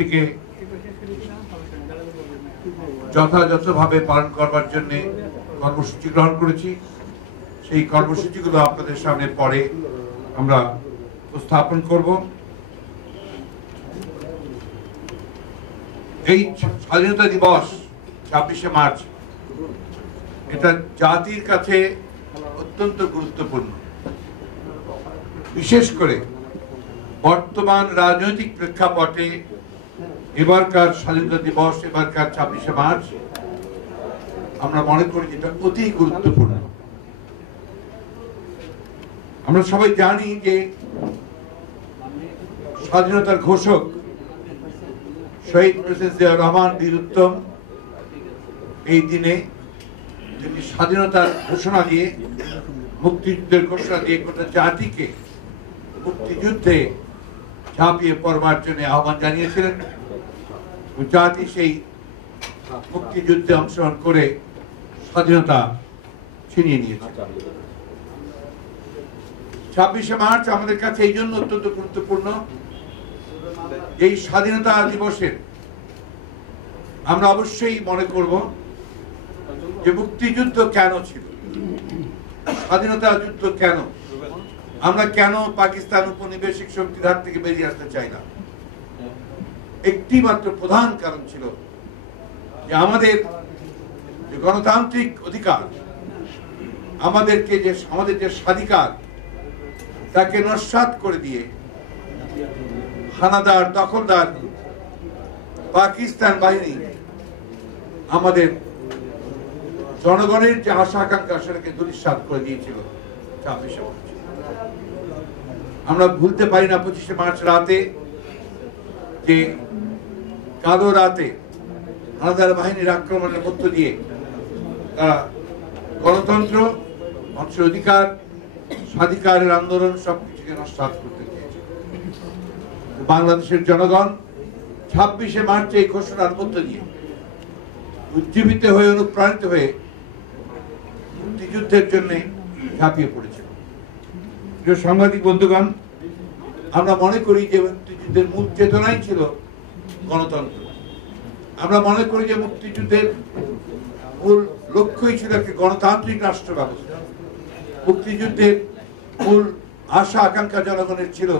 থেকে যথাযথভাবে পালন করবার জন্য কর্মসূচি গ্রহণ করেছি। সেই কর্মসূচিগুলো আপনাদের সামনে পরে আমরা উপস্থাপন করব। এই স্বাধীনতা দিবস ২৬শে মার্চ এটা জাতির কাছে অত্যন্ত গুরুত্বপূর্ণ, বিশেষ করে বর্তমান রাজনৈতিক প্রেক্ষাপটে এবারকার স্বাধীনতা দিবস, এবারকার ২৬শে মার্চ আমরা মনে করি যেটা অতি গুরুত্বপূর্ণ। আমরা সবাই জানি যে স্বাধীনতার ঘোষক শহীদ প্রেসিডেন্ট জিয়াউর রহমান বীর উত্তম এই দিনে তিনি স্বাধীনতার ঘোষণা দিয়ে, মুক্তিযুদ্ধের ঘোষণা দিয়ে গোটা জাতিকে মুক্তিযুদ্ধে ঝাঁপিয়ে পড়বার জন্য আহ্বান জানিয়েছিলেন। জাতি সেই মুক্তিযুদ্ধে অংশগ্রহণ করে স্বাধীনতা ছিনিয়ে নিয়েছে। ২৬শে মার্চ আমাদের কাছে এই জন্য অত্যন্ত গুরুত্বপূর্ণ, এই স্বাধীনতা দিবসের আমরা অবশ্যই মনে করব যে মুক্তিযুদ্ধ কেন ছিল, স্বাধীনতা যুদ্ধ কেন, আমরা কেন পাকিস্তান উপনিবেশিক শক্তির হাত থেকে বেরিয়ে আসতে চাই না। একটি মাত্র প্রধান কারণ ছিল যে আমাদের যে গণতান্ত্রিক অধিকার, আমাদের যে স্বাধিকার, তাকে নস্যাৎ করে দিয়ে হানাদার দখলদার পাকিস্তান বাহিনী আমাদের জনগণের যে আশা আকাঙ্ক্ষা সেটাকে ধূলিসাৎ করে দিয়েছিল ২৬শে মার্চ। আমরা ভুলতে পারি না ২৫শে মার্চ রাতে, যে কালো রাতে হানাদার বাহিনীর আক্রমণের মধ্য দিয়ে তারা গণতন্ত্র, মানুষের অধিকার, স্বাধিকারের আন্দোলন সবকিছুকে নস্যাৎ করতে চেয়েছে। বাংলাদেশের জনগণ ২৬শে মার্চ এই ঘোষণার মধ্য দিয়ে উজ্জীবিত হয়ে, অনুপ্রাণিত হয়ে মুক্তিযুদ্ধের জন্য ঝাঁপিয়ে পড়েছিল। প্রিয় সাংবাদিক বন্ধুগণ, আমরা মনে করি যে মুক্তিযুদ্ধের মূল চেতনাই ছিল গণতন্ত্র। আমরা মনে করি যে মুক্তিযুদ্ধের মূল লক্ষ্যই ছিল একটি গণতান্ত্রিক রাষ্ট্র ব্যবস্থা। মুক্তিযুদ্ধের মূল আশা আকাঙ্ক্ষা জনগণের ছিল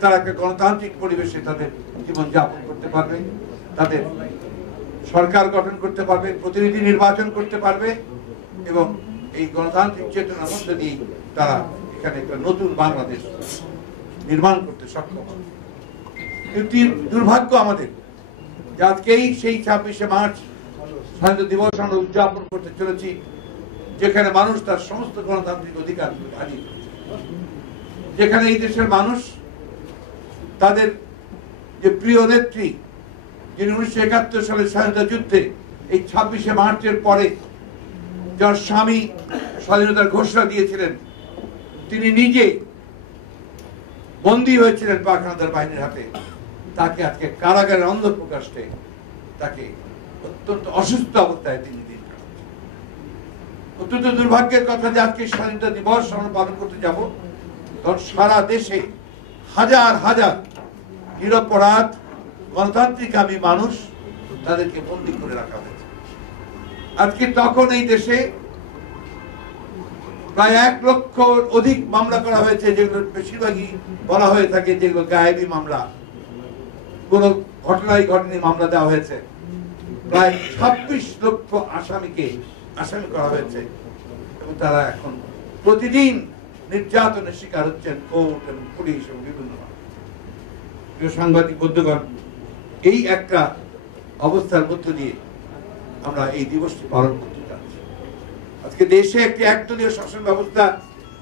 তারা একটা গণতান্ত্রিক পরিবেশে তাদের জীবন যাপন করতে পারবে, তাদের সরকার গঠন করতে পারবে, প্রতিনিধি নির্বাচন করতে পারবে, এবং এই গণতান্ত্রিক চেতনার মধ্যে দিয়ে তারা এখানে একটা নতুন বাংলাদেশ নির্মাণ করতে সক্ষম হবে। কিন্তু দুর্ভাগ্য আমাদের যে আজকেই সেই ২৬শে মার্চ স্বাধীনতা দিবস আমরা উদযাপন করতে চলেছি, যেখানে মানুষ তার সমস্ত গণতান্ত্রিক অধিকার হারিয়ে ফেলেছে, যেখানে এই দেশের মানুষ তাদের যে প্রিয় নেত্রী, যিনি ১৯৭১ সালে স্বাধীনতা যুদ্ধে এই ২৬শে মার্চের পরে যার স্বামী স্বাধীনতার ঘোষণা দিয়েছিলেন, তিনি নিজে বন্দী হয়েছিলেন পাক হানাদার বাহিনীর হাতে, তাকে আজকে কারাগারের অন্ধপ্রকাশে তাকে অত্যন্ত অসুস্থ অবস্থায় তিনি দিন কাটাচ্ছেন। অত্যন্ত দুর্ভাগ্যের কথা যে আজকে স্বাধীনতা দিবস আমরা পালন করতে যাব, তখন সারা দেশে হাজার হাজার নিরপরাধ গণতান্ত্রিকগামী মানুষ, তাদেরকে বন্দী করে রাখা হয়েছে। আজকে তখন এই দেশে প্রায় ১ লক্ষর অধিক মামলা করা হয়েছে, যেগুলোর বেশিরভাগই বলা হয়ে থাকে যেগুলো গায়েবী মামলা, কোন ঘটনায় ঘটেনি মামলা দেওয়া হয়েছে। প্রায় ২৬ লক্ষ আসামিকে আসামি করা হয়েছে, এবং তারা এখন প্রতিদিন নির্যাতনের শিকার হচ্ছেন কোর্ট এবং পুলিশ এবং বিভিন্ন সাংবাদিক বন্ধুগণ। এই একটা অবস্থার মধ্য দিয়ে আমরা এই দিবসটি পালন করতে যাচ্ছি। আজকে দেশে একটি একদলীয় শাসন ব্যবস্থা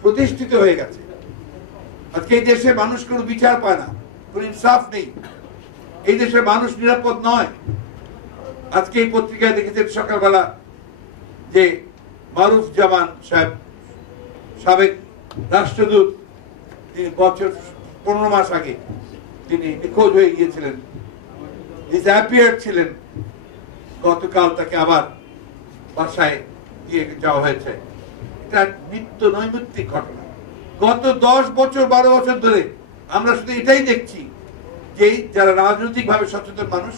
প্রতিষ্ঠিত হয়ে গেছে। আজকে এই দেশে মানুষ কোনো বিচার পায় না, কোনো ইনসাফ নেই, এই দেশের মানুষ নিরাপদ নয়। আজকে এই পত্রিকায় দেখেছেন সকালবেলা যে মারুফ জামান সাহেব, সাবেক রাষ্ট্রদূত, তিনি বছর ১৫ মাস আগে তিনি নিখোঁজ হয়ে গিয়েছিলেন, ডিসঅ্যাপিয়ার্ড ছিলেন। গতকাল তাকে আবার বাসায় দিয়ে যাওয়া হয়েছে। এটা নিত্য নৈমিত্তিক ঘটনা। গত ১০ বছর ১২ বছর ধরে আমরা শুধু এটাই দেখছি যেই যারা রাজনৈতিকভাবে সচেতন মানুষ,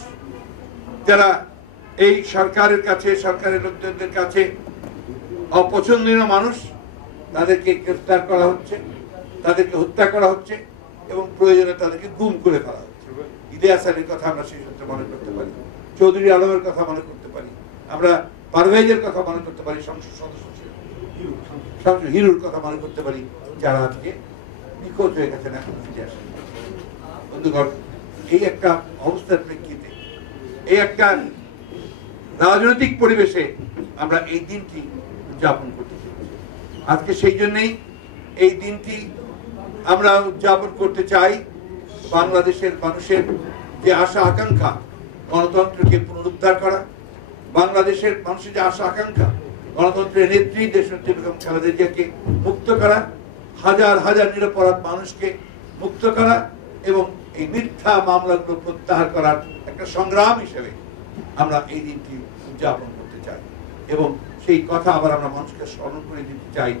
যারা এই সরকারের কাছে, সরকারের লোকজনদের কাছে অপছন্দনীয় মানুষ, তাদেরকে গ্রেফতার করা হচ্ছে, তাদেরকে হত্যা করা হচ্ছে এবং প্রয়োজনে তাদেরকে গুম করে ফেলা হচ্ছে। ইলিয়াস আলীর কথা আমরা সেই সূত্রে মনে করতে পারি, চৌধুরী আলমের কথা মনে করতে পারি, আমরা পারভেজের কথা মনে করতে পারি, সংসদ সদস্য ছিলেন হিরুর কথা মনে করতে পারি, যারা আজকে নিখোঁজ হয়ে গেছেন, এখন ফিরে আসেন। বন্ধুগণ, এই একটা অবস্থার প্রেক্ষিতে, এই একটা রাজনৈতিক পরিবেশে আমরা এই দিনটি উদযাপন করতে চাই। আজকে সেই জন্যই এই দিনটি আমরা উদযাপন করতে চাই। বাংলাদেশের মানুষের যে আশা আকাঙ্ক্ষা গণতন্ত্রকে পুনরুদ্ধার করা, বাংলাদেশের মানুষের যে আশা আকাঙ্ক্ষা গণতন্ত্রের নেত্রী দেশনেত্রী বেগম খালেদা জিয়াকে মুক্ত করা, হাজার হাজার নিরপরাধ মানুষকে মুক্ত করা এবং এই মিথ্যা মামলাগুলো প্রত্যাহার করার একটা সংগ্রাম হিসেবে আমরা এই দিনটি উদযাপন করতে চাই। এবং সেই কথা আবার আমরা মানুষকে স্মরণ করে দিতে চাই।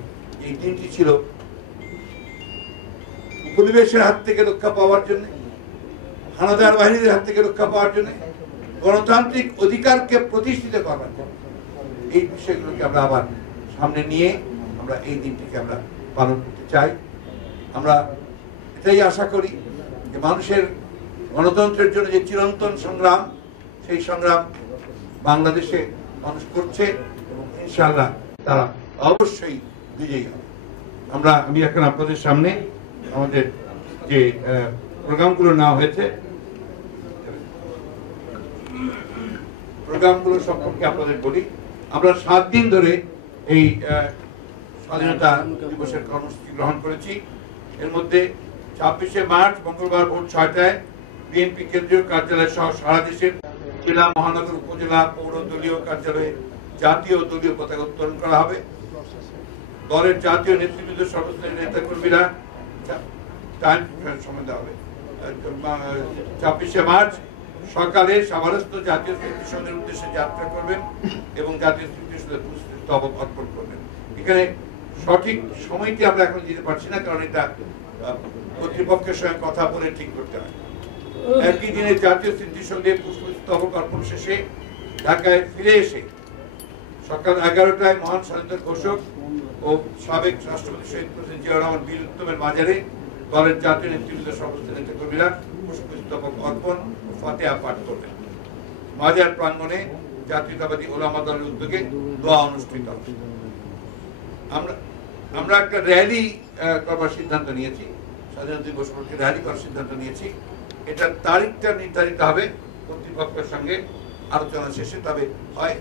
এই দিনটি ছিল উপনিবেশের হাত থেকে রক্ষা পাওয়ার জন্য, হানাদার বাহিনীর হাত থেকে রক্ষা পাওয়ার জন্য, গণতান্ত্রিক অধিকারকে প্রতিষ্ঠিত করার জন্য। এই বিষয়গুলোকে আমরা আবার সামনে নিয়ে আমরা এই দিনটিকে আমরা পালন করতে চাই। আমরা এটাই আশা করি যে মানুষের গণতন্ত্রের জন্য যে চিরন্তন সংগ্রাম, সেই সংগ্রাম বাংলাদেশে মানুষ করছে এবং ইনশাআল্লাহ তারা অবশ্যই বিজয়ী হবে। আমি এখন আপনাদের সামনে আমাদের যে প্রোগ্রামগুলো নেওয়া হয়েছে, প্রোগ্রামগুলো সম্পর্কে আপনাদের বলি। আমরা 7 দিন ধরে এই স্বাধীনতা দিবসের কর্মসূচি গ্রহণ করেছি। এর মধ্যে 26শে মার্চ মঙ্গলবার ভোর 6টায় বিএনপি কেন্দ্রীয় কার্যালয় সহ সারা দেশের জেলা, মহানগর, উপজেলা, পৌর দলীয় কার্যালয়ে জাতীয় দলীয় পতাকা উত্তোলন করা হবে। দলের জাতীয় নেতৃবৃন্দ, সর্বস্তরের নেতাকর্মীরা সময় দেওয়া হবে। 26শে মার্চ সকালে সাভারস্থ জাতীয় স্মৃতিসৌধের উদ্দেশ্যে যাত্রা করবেন এবং জাতীয় স্মৃতিসৌধে পুষ্পস্তবক অর্পণ করবেন। এখানে সঠিক সময়টি আমরা এখন দিতে পারছি না, কারণ এটা কর্তৃপক্ষের সঙ্গে কথা বলে ঠিক করতে হয়। একই দিনে জাতীয় স্মৃতিসৌধে পুষ্পস্তবক অর্পণ শেষে ঢাকায় ফিরে এসে সকাল 11টায় মহান স্বাধীনতা ঘোষক ও সাবেক রাষ্ট্রপতি শহীদ প্রেসিডেন্ট জিয়াউর রহমান বীর উত্তমের মাজারে দলের জাতীয় নেতৃবৃন্দ, সমস্ত নেতাকর্মীরা পুষ্পস্তবক অর্পণ ও ফাতিহা পাঠ করবেন। মাজার প্রাঙ্গণে জাতীয়তাবাদী ওলামা দলের উদ্যোগে দোয়া অনুষ্ঠিত হবে। আমরা একটা র্যালি করবার সিদ্ধান্ত নিয়েছি, স্বাধীনতা দিবস উপলক্ষে র্যালি করার সিদ্ধান্ত নিয়েছি। এটার তারিখটা নির্ধারিত হবে কর্তৃপক্ষের সঙ্গে আলোচনা শেষে। তবে হয়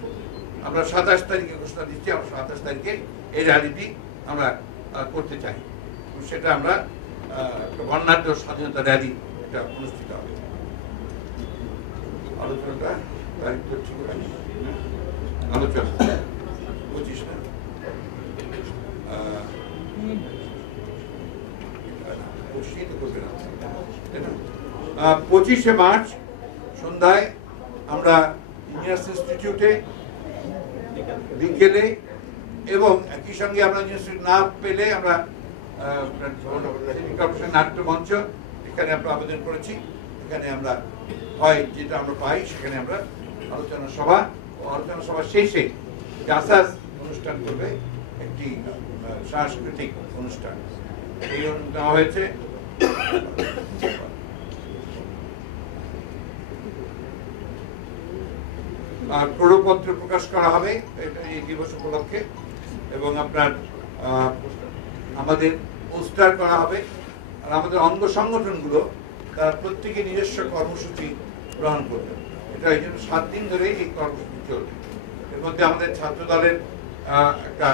আমরা 27 তারিখে ঘোষণা দিচ্ছি, আমরা 27 তারিখে এই র্যালিটি আমরা করতে চাই। সেটা আমরা বর্ণাঢ্য স্বাধীনতা র্যালি এটা অনুষ্ঠিত হবে। আলোচনাটা তারিখ তো ঠিক আছে, আলোচনা 25 না, 25শে মার্চ সন্ধ্যায় আমরা ইঞ্জিনিয়ার্স ইনস্টিটিউটে বিকেলে এবং একই সঙ্গে আমরা ইনস্টিটিউট না পেলে আমরা নাট্য মঞ্চ, এখানে আমরা আবেদন করেছি। এখানে আমরা হয় যেটা আমরা পাই সেখানে আমরা আলোচনা সভা ও আলোচনা সভা শেষে জাসাস অনুষ্ঠান করবে, একটি সাংস্কৃতিক অনুষ্ঠান এই নেওয়া হয়েছে। প্রপত্র প্রকাশ করা হবে এই দিবস উপলক্ষে এবং আপনার আমাদের পোস্টার করা হবে। আর আমাদের অঙ্গ সংগঠনগুলো তারা প্রত্যেকে নিজস্ব কর্মসূচি গ্রহণ করবে। এটা এই জন্য 7 দিন ধরে এই কর্মসূচি চলবে। এর মধ্যে আমাদের ছাত্র দলের একটা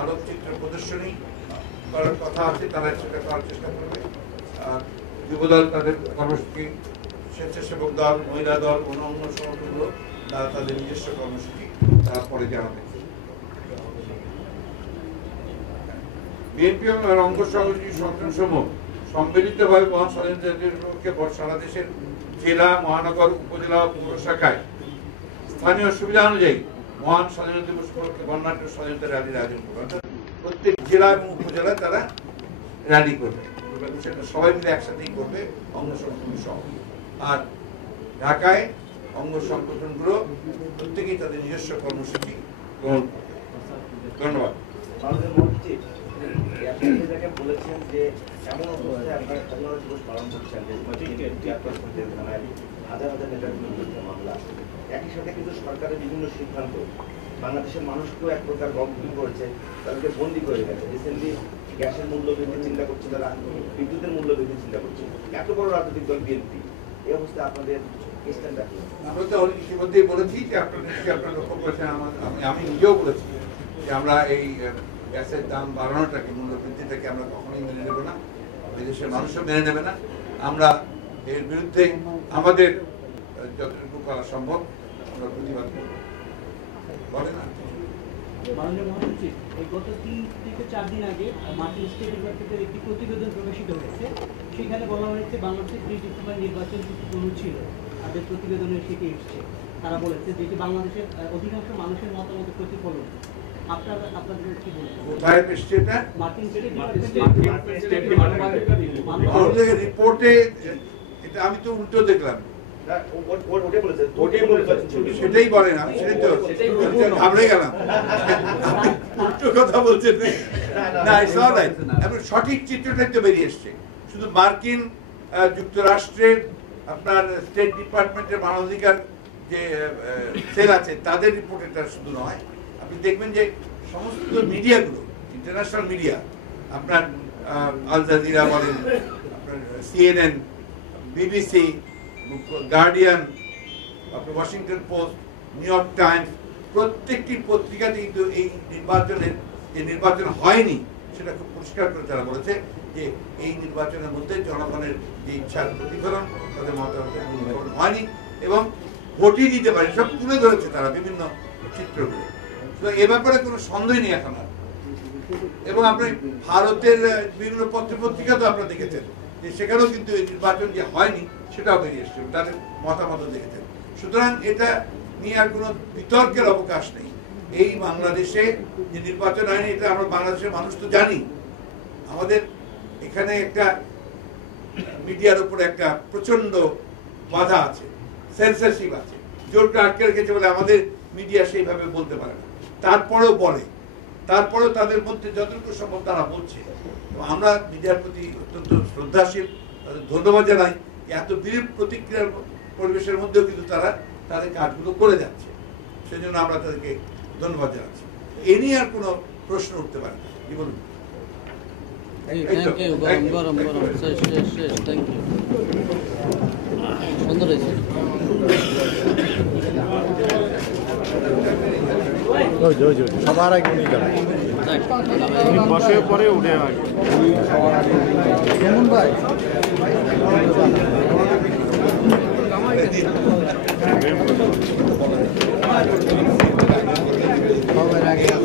আলোকচিত্র প্রদর্শনী করার কথা আছে, তারা সেটা করার চেষ্টা করবে। যুবদল তাদের কর্মসূচি, স্বেচ্ছাসেবক দল, মহিলা দল, অন্য সংগঠনগুলো তারা তাদের নিজস্ব কর্মসূচি তারপরে জানাবে। বিএনপি এবং অঙ্গ সহযোগী সংগঠনসমূহ সম্মিলিতভাবে মহান স্বাধীনতা দিবসকে সারা দেশের জেলা, মহানগর, উপজেলা ও পৌর শাখায় স্থানীয় সুবিধা অনুযায়ী মহান স্বাধীনতা দিবস উপলক্ষে বর্ণাঢ্য স্বাধীনতা র্যালির আয়োজন করবে। অর্থাৎ প্রত্যেক জেলা এবং উপজেলায় তারা র্যালি করবে, সেটা সবাই মিলে একসাথেই করবে, অঙ্গ সংগঠন সহ। আর ঢাকায় অঙ্গ সংগঠনগুলো প্রত্যেকেই তাদের নিজস্ব কর্মসূচি গ্রহণ করে। ধন্যবাদ। বলেছেন যে এমন অবস্থায় আপনারা স্বাধীনতা দিবস পালন করছেন হাজার হাজার নেতার বিরুদ্ধে মামলা, একই সাথে কিন্তু সরকারের বিভিন্ন সিদ্ধান্ত বাংলাদেশের মানুষকেও এক প্রকার গম্ভীর করেছে, তাদেরকে বন্দি করে গেছে। রিসেন্টলি গ্যাসের মূল্য বৃদ্ধি চিন্তা করছে তারা, বিদ্যুতের মূল্য বৃদ্ধি চিন্তা করছে। এত বড় রাজনৈতিক দল বিএনপি, এই অবস্থায় আপনাদের স্ট্যান্ড রাখি। আমরা তো ইতিমধ্যেই বলেছি যে আপনারা লক্ষ্য করেছেন, আমি নিজেও বলেছি যে আমরা এই গ্যাসের দাম বাড়ানোটাকে, মূল্য বৃদ্ধিটাকে আমরা কখনোই মেনে নেব না, বিদেশের মানুষও মেনে নেবে না। আমরা এর বিরুদ্ধে আমাদের যতটুকু করা সম্ভব আমরা প্রতিবাদ করব। বলে না মাননীয় মহাসচিব, গত 3 থেকে 4 দিন আগে মার্কিন স্টেট ডিপার্টমেন্টের একটি প্রতিবেদন প্রকাশিত হয়েছে। সেখানে বলা হয়েছে বাংলাদেশের 3 ডিসেম্বর নির্বাচন ত্রুটিপূর্ণ ছিল। তাদের প্রতিবেদনে সেটি এসেছে। তারা বলেছে যেটি বাংলাদেশের অধিকাংশ মানুষের মতামতের প্রতিফলন। আপনাদের কি বলবেন? কোথায় এসেছে এটা? মার্কিন স্টেট ডিপার্টমেন্টের রিপোর্টে এটা আমি তো উল্টো দেখলাম। সেটাই বলেন, আমি সেটাই তো ঘাবড়ে গেলাম। উল্টো কথা বলছেন না, এখন সঠিক চিত্রটাই তো বেরিয়ে এসছে। শুধু মার্কিন যুক্তরাষ্ট্রের আপনার স্টেট ডিপার্টমেন্টের মানবাধিকার যে সেল আছে তাদের রিপোর্ট এটা শুধু নয়, আপনি দেখবেন যে সমস্ত মিডিয়াগুলো, ইন্টারন্যাশনাল মিডিয়া, আপনার আল জাজিরা বলেন, আপনার CNN, BBC, গার্ডিয়ান, আপনার Washington post, new York Times, প্রত্যেকটি পত্রিকাতে কিন্তু এই নির্বাচনের যে নির্বাচন হয়নি সেটা খুব পরিষ্কার করে তারা বলেছে যে এই নির্বাচনের মধ্যে জনগণের যে ইচ্ছার প্রতিফলন, তাদের মতামতের প্রতিফলন হয়নি এবং ভোটই দিতে পারে, সব তুলে ধরেছে তারা বিভিন্ন চিত্রগুলো। তো এ ব্যাপারে কোনো সন্দেহ নেই এখন আর। এবং আপনি ভারতের বিভিন্ন পত্রিকা তো আপনারা দেখেছেন যে সেখানেও কিন্তু এই নির্বাচন যে হয়নি সেটাও বেরিয়ে এসছে, তাদের মতামত দেখেছেন। সুতরাং এটা নিয়ে আর কোনো বিতর্কের অবকাশ নেই। এই বাংলাদেশে যে নির্বাচন হয়নি এটা আমরা বাংলাদেশের মানুষ তো জানি। আমাদের এখানে একটা মিডিয়ার উপরে একটা প্রচন্ড বাধা আছে, সেন্সরশিপ আছে, জোরটা আটকে রেখেছে বলে আমাদের মিডিয়া সেইভাবে বলতে পারে না। তারপরেও বলে, তারপরেও তাদের মধ্যে যতটুকু সম্ভব তারা বলছে। আমরা মিডিয়ার প্রতি অত্যন্ত শ্রদ্ধাশীল, তাদের ধন্যবাদ জানাই। এত বিরূপ প্রতিক্রিয়ার পরিবেশের মধ্যেও কিন্তু তারা তাদের কাজগুলো করে যাচ্ছে, সেজন্য আমরা তাদেরকে ধন্যবাদ জানাচ্ছি। এ নিয়ে আর কোনো প্রশ্ন উঠতে পারে না। কি বলুন? সুন্দর হয়েছে। সবার আগে উনি যাবেন, বসে পরে উঠে কেমন ভাই আগে